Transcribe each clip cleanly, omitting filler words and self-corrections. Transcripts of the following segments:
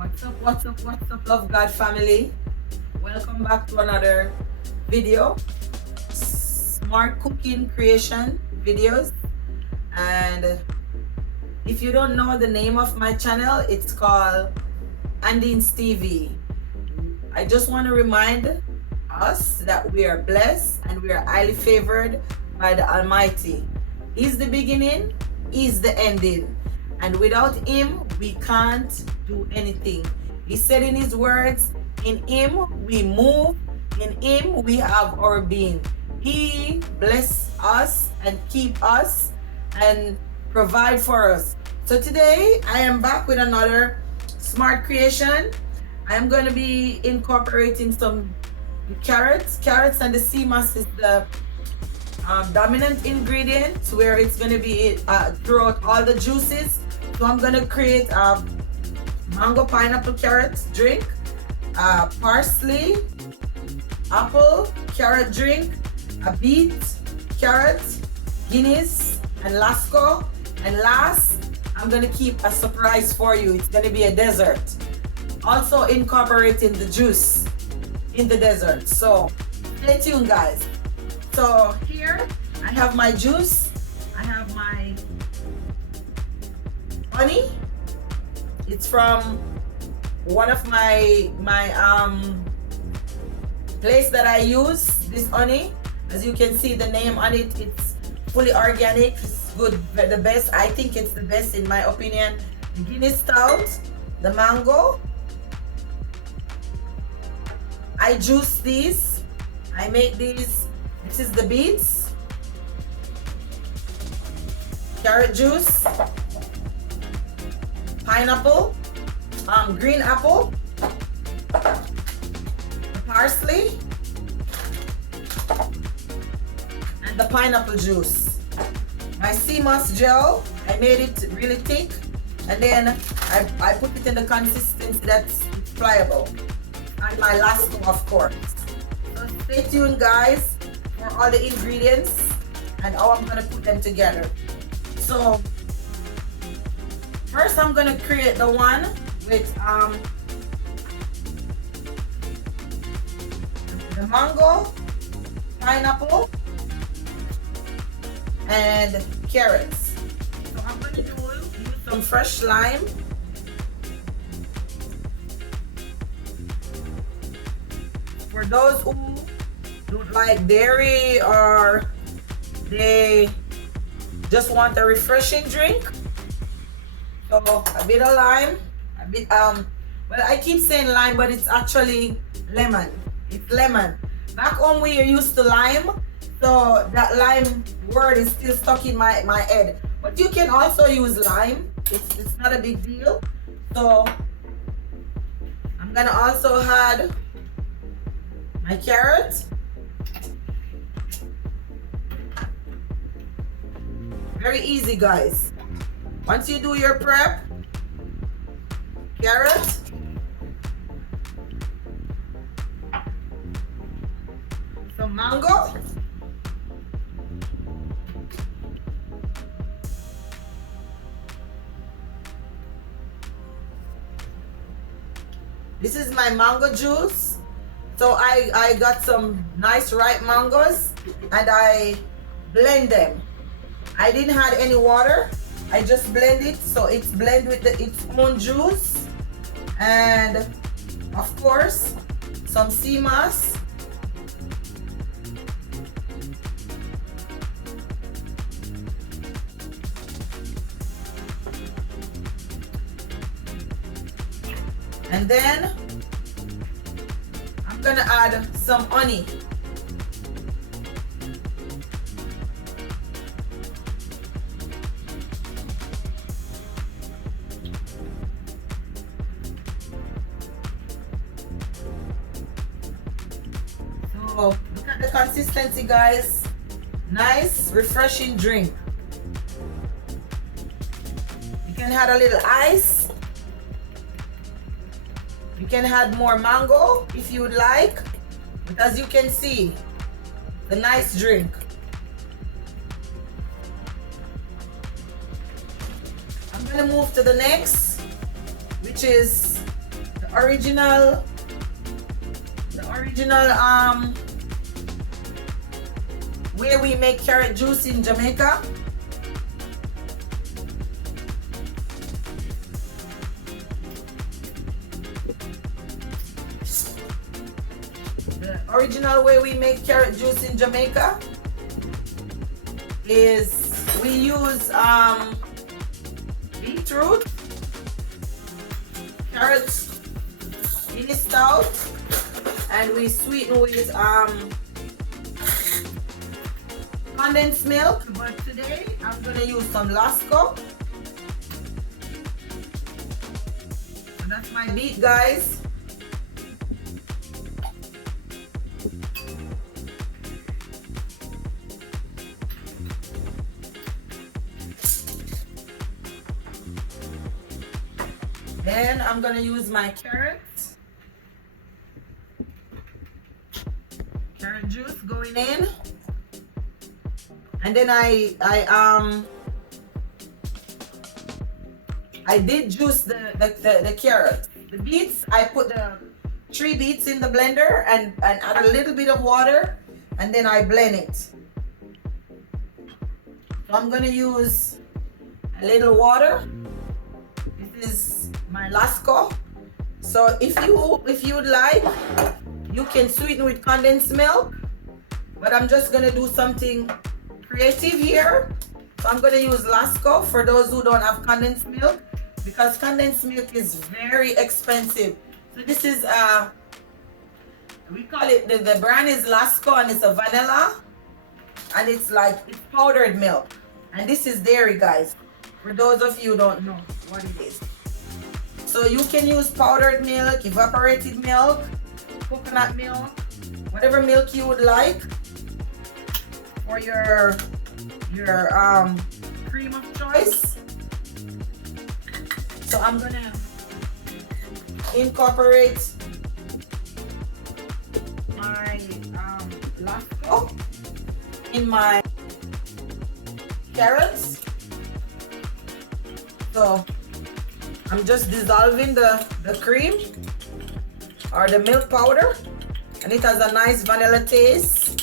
What's up, Love God family? Welcome back to another video. Smart cooking creation videos. And if you don't know the name of my channel, it's called Andine's TV. I just want to remind us that we are blessed and we are highly favored by the Almighty. He's the beginning, He's the ending. And without Him, we can't do anything. He said in His words, in Him we move, in Him we have our being. He bless us and keep us and provide for us. So today I am back with another smart creation. I am going to be incorporating some carrots and the sea moss is the dominant ingredient, where it's going to be throughout all the juices. So I'm going to create a mango pineapple carrot drink, parsley apple carrot drink, a beet carrot Guinness and Lasco, and last I'm going to keep a surprise for you. It's going to be a dessert, also incorporating the juice in the dessert. So stay tuned, guys. So here I have my juice, I have my honey. It's from one of my place that I use this honey. As you can see the name on it, it's fully organic. It's good, the best. I think it's the best in my opinion. The Guinness Stout, the mango. I juice these. I make these. This is the beets, carrot juice, pineapple, green apple, the parsley, and the pineapple juice. My sea moss gel, I made it really thick, and then I put it in the consistency that's pliable. And my Lasco, of course. So stay tuned, guys, for all the ingredients and how I'm gonna put them together. So first I'm gonna create the one with the mango, pineapple, and carrots. So I'm gonna use some fresh lime. For those who don't like dairy or they just want a refreshing drink, so a bit of lime, a bit well, I keep saying lime, but it's actually lemon. It's lemon. Back home we are used to lime, so that lime word is still stuck in my head. But you can also use lime. It's not a big deal. So I'm gonna also add my carrot. Very easy, guys. Once you do your prep, carrot, some mango, this is my mango juice. So I got some nice ripe mangoes and I blend them. I didn't add any water. I just blend it so it's blend with its own juice, and of course some sea moss, and then I'm gonna add some honey. So look at the consistency, guys. Nice, refreshing drink. You can add a little ice. You can add more mango if you would like. But as you can see, the nice drink. I'm gonna move to the next, which is original way we make carrot juice in Jamaica. The original way we make carrot juice in Jamaica is we use beetroot, carrot Guinness Stout, and we sweeten with condensed milk. But today I'm gonna use some Lasco. So that's my beet, guys. Then I'm gonna use my carrot juice going in, and then I did juice the carrot. The beets, I put the 3 beets in the blender and add a little bit of water, and then I blend it. So I'm gonna use a little water. This is my Lasco. So if you'd like, you can sweeten with condensed milk, but I'm just gonna do something creative here. So I'm gonna use Lasco for those who don't have condensed milk, because condensed milk is very expensive. So this is we call it, the brand is Lasco, and it's a vanilla, and it's powdered milk, and this is dairy, guys, for those of you who don't know what it is. So you can use powdered milk, evaporated milk, coconut milk, whatever milk you would like for your cream of choice. So I'm gonna incorporate my Lasco in my carrots. So I'm just dissolving the cream or the milk powder, and it has a nice vanilla taste.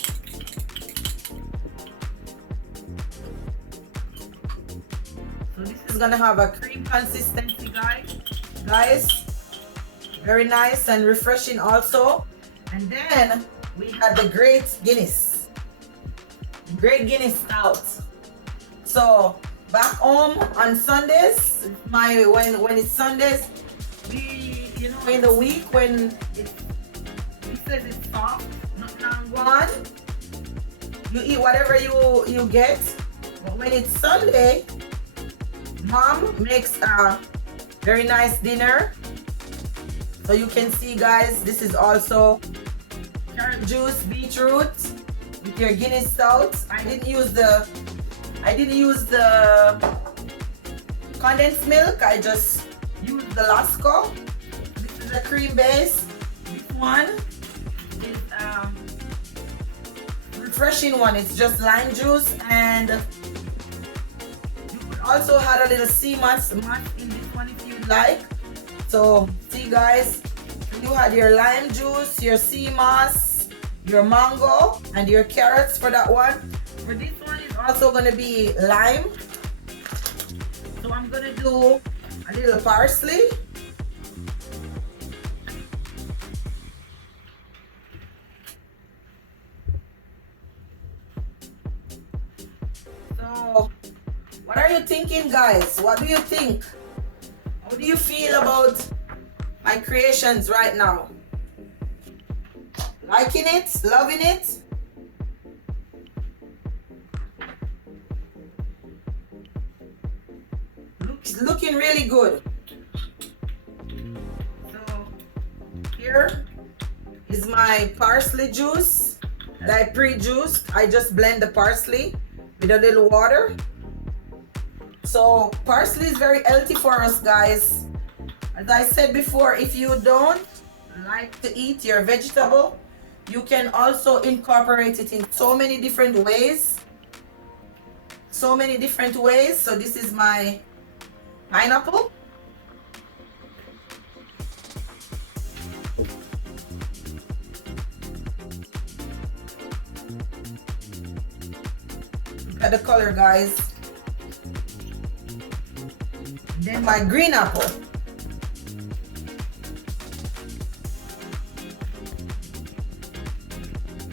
So this is gonna have a cream consistency, guys. Very nice and refreshing also. And then we had the Great Guinness Stout. So back home on Sundays, when it's Sundays, in the week when we says it's soft, not long gone, you eat whatever you get. But when it's Sunday, Mom makes a very nice dinner. So you can see, guys, this is also carrot juice, beetroot with your Guinness Stout. I didn't use the condensed milk. I just used the Lasco. This is a cream base. This one is refreshing one. It's just lime juice, and you could also add a little sea moss in this one if you'd like. So see, guys, you had your lime juice, your sea moss, your mango, and your carrots for that one. For this one is also gonna be lime. So I'm gonna do a little parsley. So what are you thinking, guys? What do you think? How do you feel about my creations right now? Liking it? Loving it? Looking really good. So here is my parsley juice that I pre-juiced. I just blend the parsley with a little water. So parsley is very healthy for us, guys. As I said before, if you don't like to eat your vegetable, you can also incorporate it in so many different ways. So this is my pineapple. at the color, guys. And then my green apple.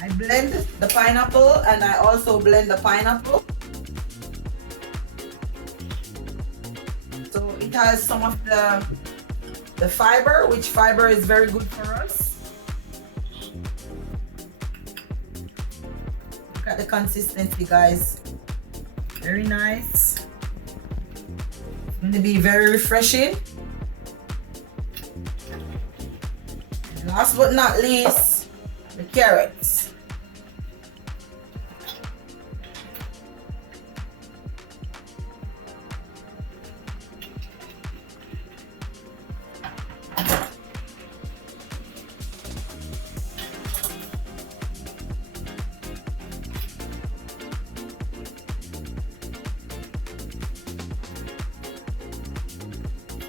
I blend the pineapple, and I also blend the pineapple. So it has some of the fiber, which fiber is very good for us. Look at the consistency, guys. Very nice. It's going to be very refreshing. And last but not least, the carrots.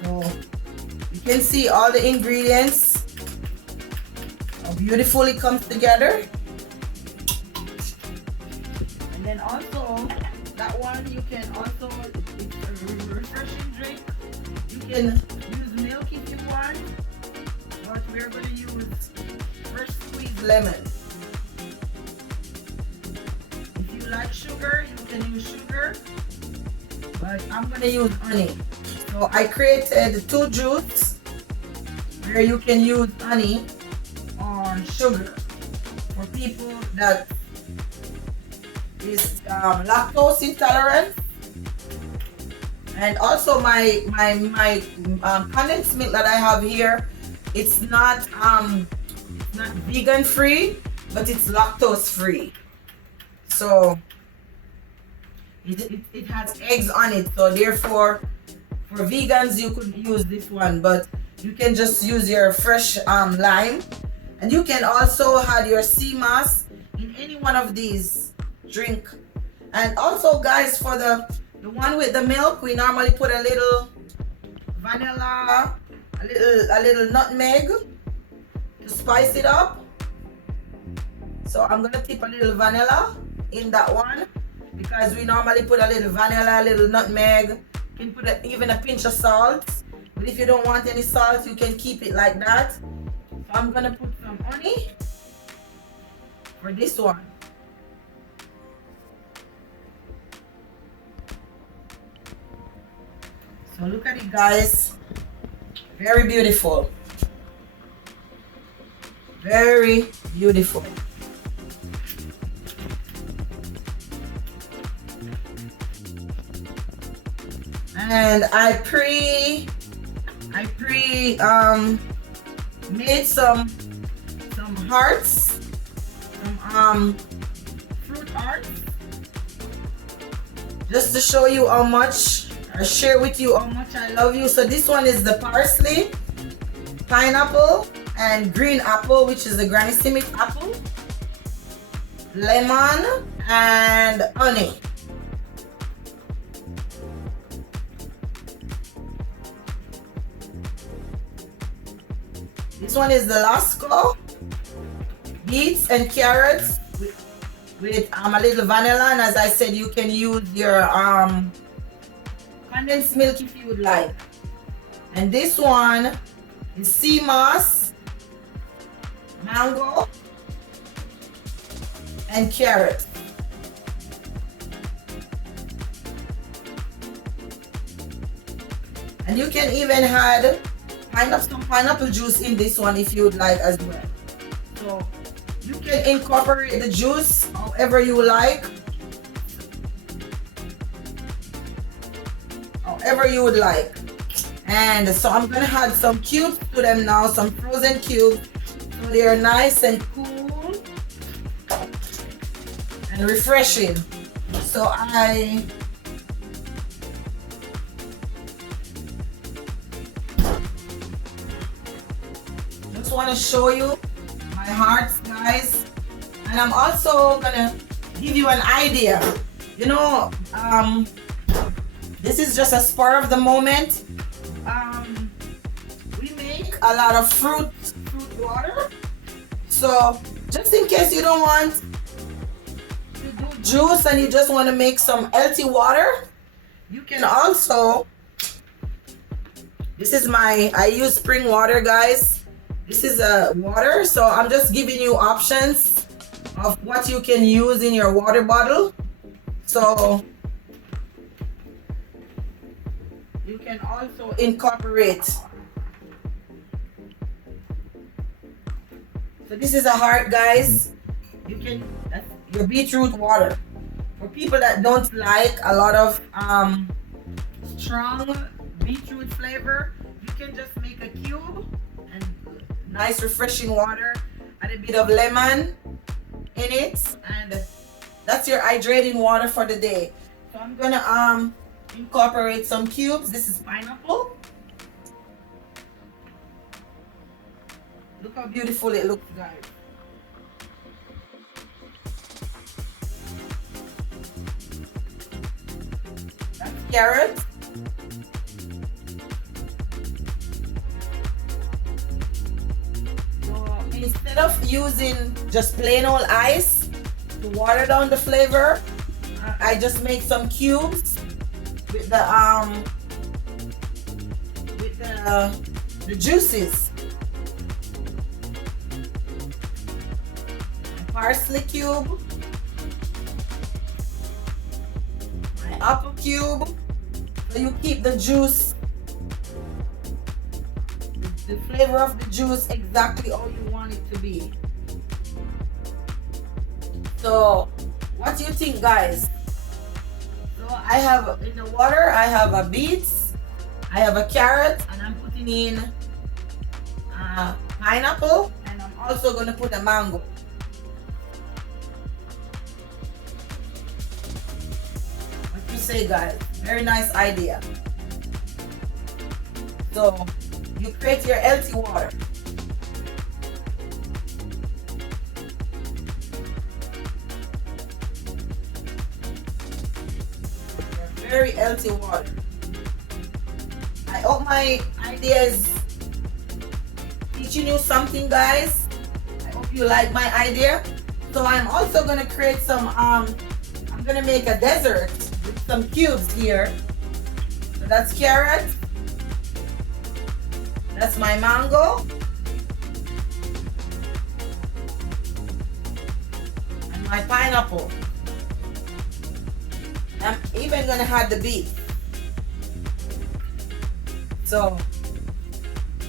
So you can see all the ingredients, how beautiful it comes together. And then also that one you can also, it's a refreshing drink. You can use milk if you want, but we're going to use fresh squeezed lemon. If you like sugar, you can use sugar, but I'm going to use honey. So I created 2 juices where you can use honey or sugar for people that is lactose intolerant. And also my condensed milk that I have here, it's not vegan free, but it's lactose free. So it has eggs on it, so therefore for vegans you could use this one, but you can just use your fresh lime. And you can also add your sea moss in any one of these drink. And also, guys, for the one with the milk, we normally put a little vanilla, a little nutmeg to spice it up. So I'm gonna tip a little vanilla in that one, because we normally put a little vanilla, a little nutmeg. You can put even a pinch of salt, but if you don't want any salt, you can keep it like that. So I'm gonna put some honey for this one. So look at it, guys. Very beautiful. Very beautiful. And I made some hearts, some fruit hearts, just to show you how much, or share with you how much I love you. So this one is the parsley, pineapple, and green apple, which is the Granny Smith apple, lemon, and honey. This one is the Lasco, beets and carrots with a little vanilla, and as I said, you can use your condensed milk if you would like. And this one is sea moss, mango, and carrot. And you can even add some pineapple juice in this one if you would like as well. So you can incorporate the juice however you like. However you would like. And so I'm gonna add some cubes to them now, some frozen cubes, so they are nice and cool and refreshing. So I just want to show you my hearts, guys. And I'm also gonna give you an idea. You know, this is just a spur of the moment. We make a lot of fruit water. So just in case you don't want to do juice and you just want to make some healthy water, you can also, this is I use spring water, guys. This is a water, so I'm just giving you options of what you can use in your water bottle. So you can also incorporate. So this is a heart, guys. You can, that's your beetroot water. For people that don't like a lot of strong beetroot flavor, you can just make a cube and nice refreshing water and a bit of lemon in it, and that's your hydrating water for the day. So I'm gonna incorporate some cubes. This is pineapple. Look how beautiful it looks, guys. That's carrot. So instead of using just plain old ice to water down the flavor, I just make some cubes with the juices. Parsley cube, my apple cube, so you keep the juice, the flavor of the juice exactly how you want it to be. So what do you think, guys? So I have in the water, I have a beets, I have a carrot, and I'm putting in pineapple, and I'm also going to put a mango. Say, guys, very nice idea. So you create your healthy water. Very healthy water. I hope my idea is teaching you something, guys. I hope you like my idea. So I'm also gonna create some I'm gonna make a dessert with some cubes here. So that's carrot. That's my mango. And my pineapple. I'm even gonna add the beet. So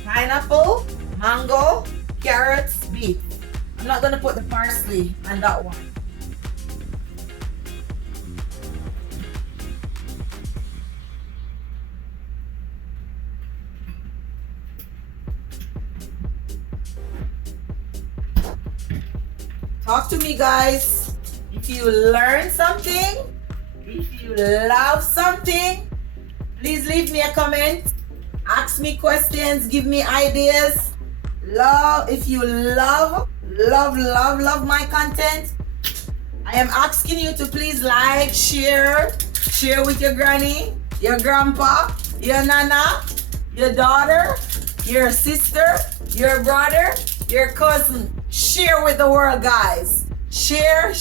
pineapple, mango, carrots, beet. I'm not gonna put the parsley on that one. Talk to me, guys. If you learn something, if you love something, please leave me a comment. Ask me questions, give me ideas. If you love my content, I am asking you to please like, share with your granny, your grandpa, your nana, your daughter, your sister, your brother, your cousin. Share with the world, guys. Share.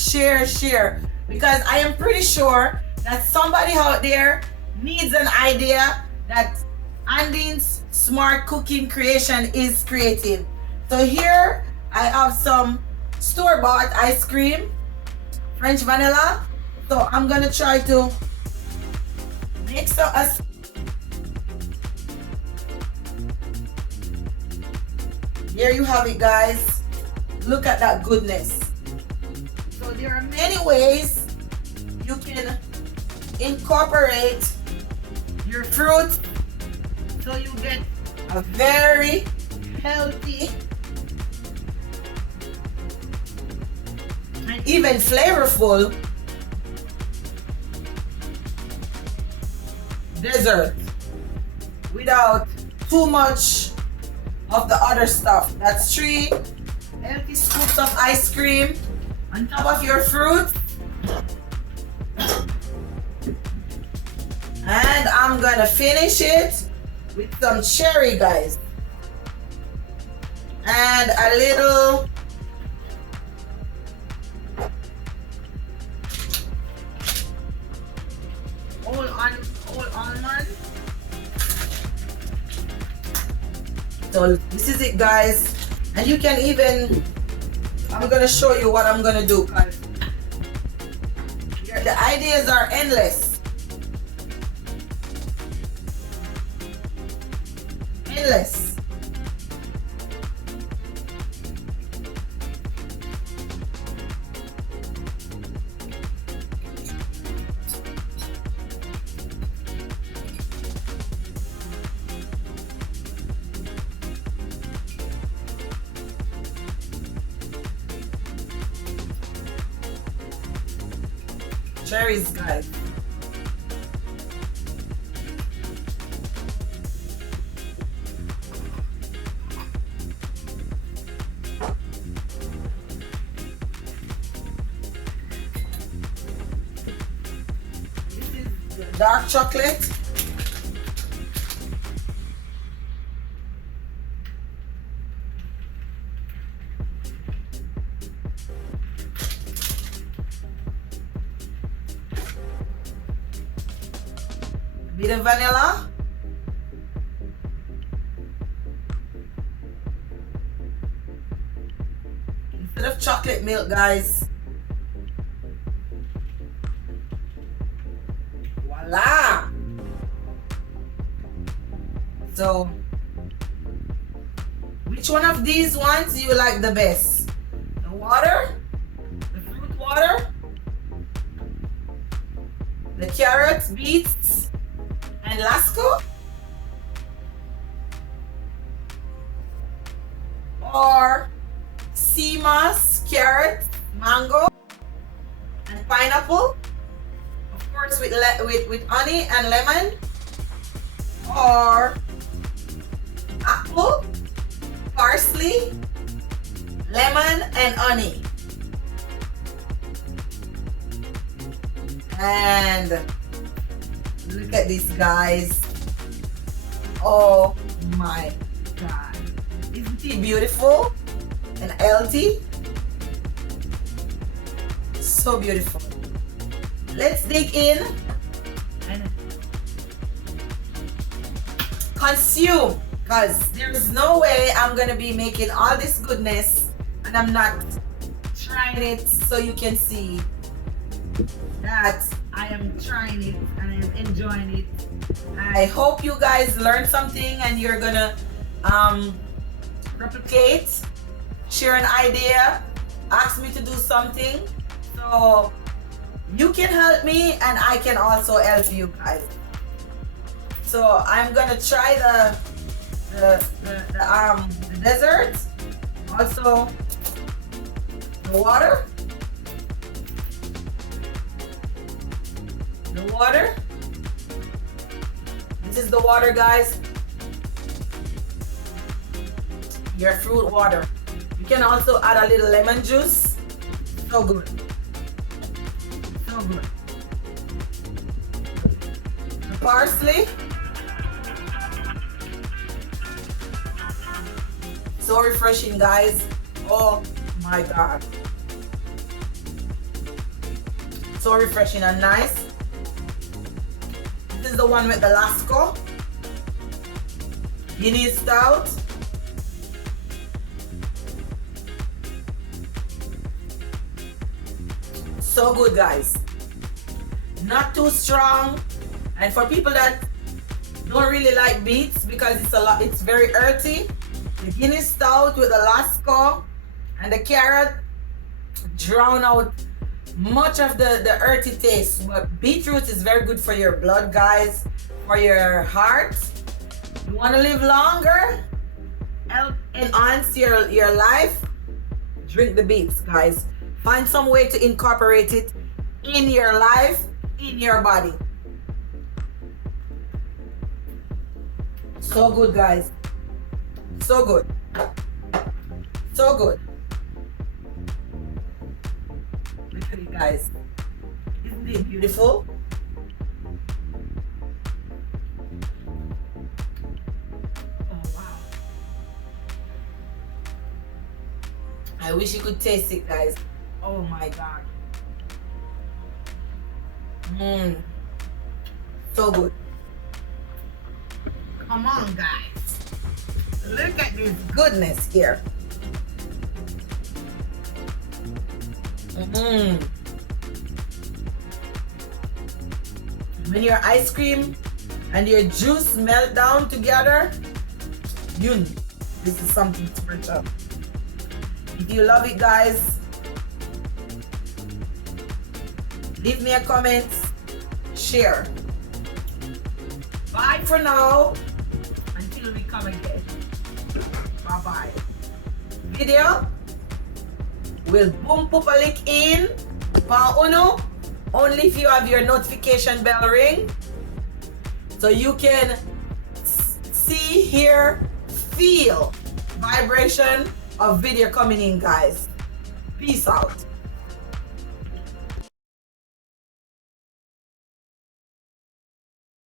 Because I am pretty sure that somebody out there needs an idea that Andine's Smart Cooking Creation is creating. So here I have some store-bought ice cream, French vanilla. So I'm gonna try to make some. Here you have it, guys. Look at that goodness. So there are many ways you can incorporate your fruit so you get a very healthy and even flavorful dessert without too much of the other stuff. That's 3 healthy scoops of ice cream on top of your fruit. And I'm gonna finish it with some cherry, guys. And a little whole almond. So this is it, guys, and you can even, I'm gonna show you what I'm gonna do. The ideas are endless. Endless. Cherries, guys. This is the dark chocolate. Bit of vanilla. Instead of chocolate milk, guys. Voila! So, which one of these ones do you like the best? The water? The fruit water? The carrots, beets, and Lasco? Or sea moss, carrot, mango, and pineapple? Of course, with honey and lemon. Or apple, parsley, lemon, and honey. And look at this, guys. Oh my God. Isn't it beautiful and healthy? So beautiful. Let's dig in and consume, because there's no way I'm gonna be making all this goodness and I'm not trying it, so you can see that I am trying it and I am enjoying it. I hope you guys learned something and you're gonna replicate, share an idea, ask me to do something, so you can help me and I can also help you guys. So I'm gonna try the dessert, also the water. The water. This is the water, guys. Your fruit water. You can also add a little lemon juice. So good. So good. The parsley. So refreshing, guys. Oh my God. So refreshing and nice. This is the one with the Lasco. Guinness Stout. So good, guys. Not too strong. And for people that don't really like beets because it's very earthy, the Guinness Stout with the Lasco and the carrot drown out much of the earthy taste. But beetroot is very good for your blood, guys, for your heart. You want to live longer, enhance your life, drink the beets, guys. Find some way to incorporate it in your life, in your body. So good, guys. So good. So good. Look at it, guys. Isn't it beautiful? Oh, wow. I wish you could taste it, guys. Oh my God. So good. Come on, guys. Look at this goodness here. When your ice cream and your juice melt down together, this is something special. If you love it, guys, leave me a comment, share. Bye for now. Until we come again. Bye-bye. Video will boom pupalik in pa uno only if you have your notification bell ring, so you can see, hear, feel vibration of video coming in, guys. Peace out.